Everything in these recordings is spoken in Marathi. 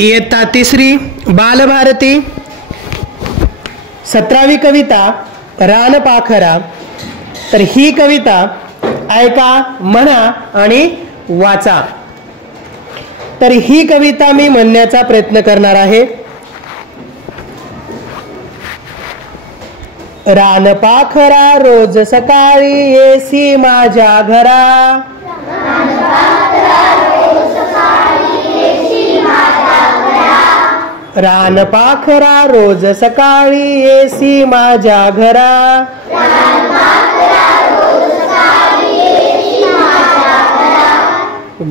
इयत्ता तिसरी बालभारती 17वी कविता रानपाखरा। तर ही कविता ऐका, म्हणा आणि वाचा। तर ही कविता मी म्हणण्याचा प्रयत्न करणार आहे। रानपाखरा रोज सकाळी येसी माझ्या घरा, रानपाखरा रोज सकाळी येसी माझ्या घरा,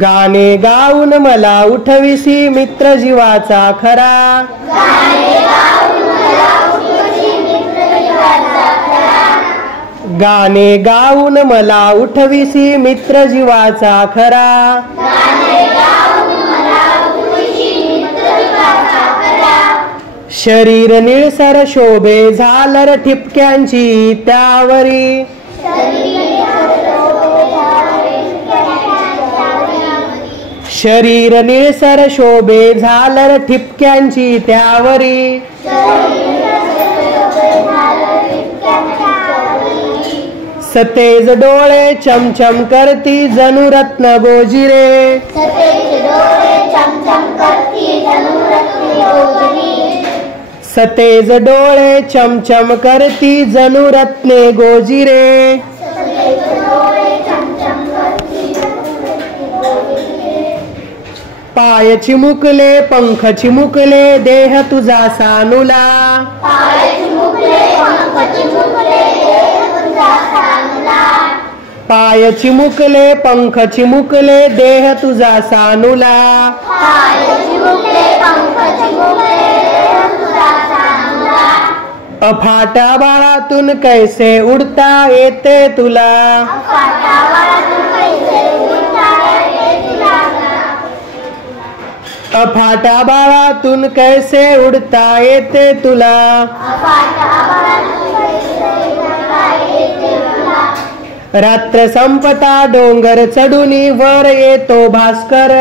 गाणे गाऊन मला उठविसी मित्र जीवाचा खरा, गाणे गाऊन मला उठविसी मित्र जीवाचा खरा, शरीर निळसर शोभे झालर ठिपक्यांची त्यावरी, शरीर निळसर शोभे झालर ठिपक्यांची त्यावरी, सतेज डोळे चमचम करती जणू रत्न गोजिरे, सतेज डोळे चमचम करती जणू रत्ने गोजिरे, पाय चिमुकले पंख चिमुकले देह तुझा सानुला, पाय चिमुकले पंख चिमुकले देह तुझा सानुला, अफाटा बाळातून कैसे उडता येते तुला, अफाटा बाळातून कैसे उडता येते तुला, रात्र संपता डोंगर चढूनी वर येतो भास्कर,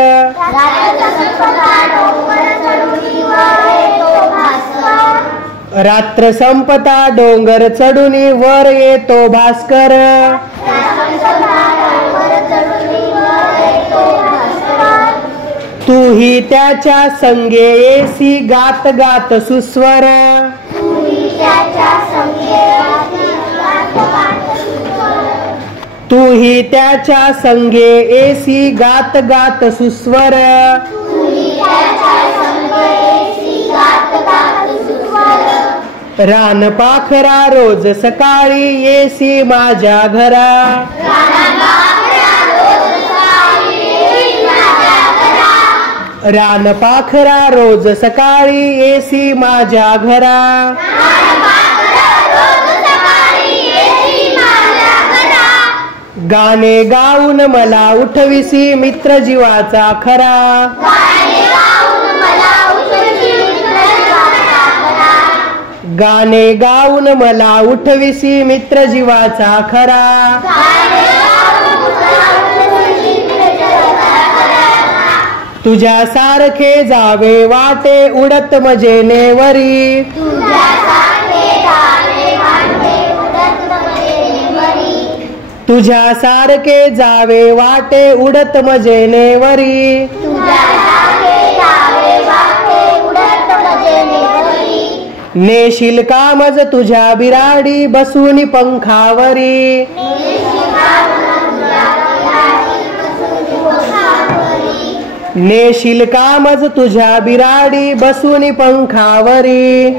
रात्र संपता डोंगर चढूनी वर येतो भास्कर, तूही त्याच्या संगे येसी गात गात सुस्वर, तूही त्याच्या संगे येसी गात गात सुस्वर, रानपाखरा रोज सकाळी येसी माझ्या घरा, रानपाखरा रोज सकाळी येसी माझ्या घरा, गाणे गाऊन मला उठविसी मित्र जीवाचा खरा, गाणे गाऊन मला उठविसी मित्र जीवाचा खरा, तुझ्या सारखे जावे वाटे उडत मजेनेवरी, तुझ्या सारखे जावे वाटे उडत मजेनेवरी, नेशील कामज तुझ्या बिराडी बसून पंखावरी, नेशील कामज तुझ्या बिराडी बसून पंखावरी,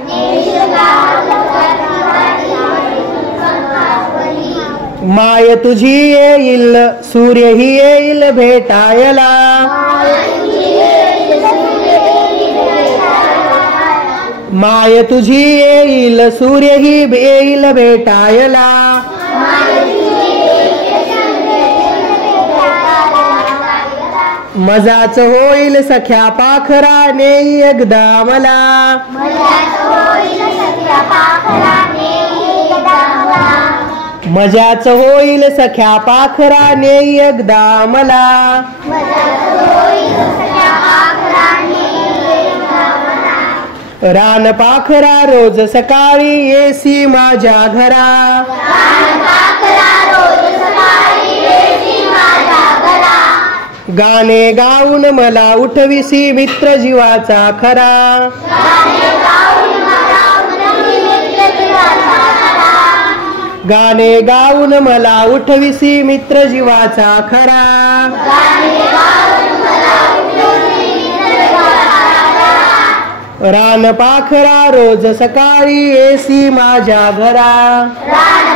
माय तुझी येईल सूर्य ही येईल भेटायला, माय तुझी येईल सूर्य ही येईल भेटायला, मजाच होईल सख्या पाखराने एकदा मला, मजाच होईल सख्या पाखराने एकदा मला, रान पाखरा रोज सकाळी येसी माझ्या घरा गाणे गाऊन मला उठविसी मित्र जीवाचा खरा गाणे गाऊन मला उठविसी मित्र जीवाचा खरा रान पाखरा रोज सकाळी येसी माझ्या घरा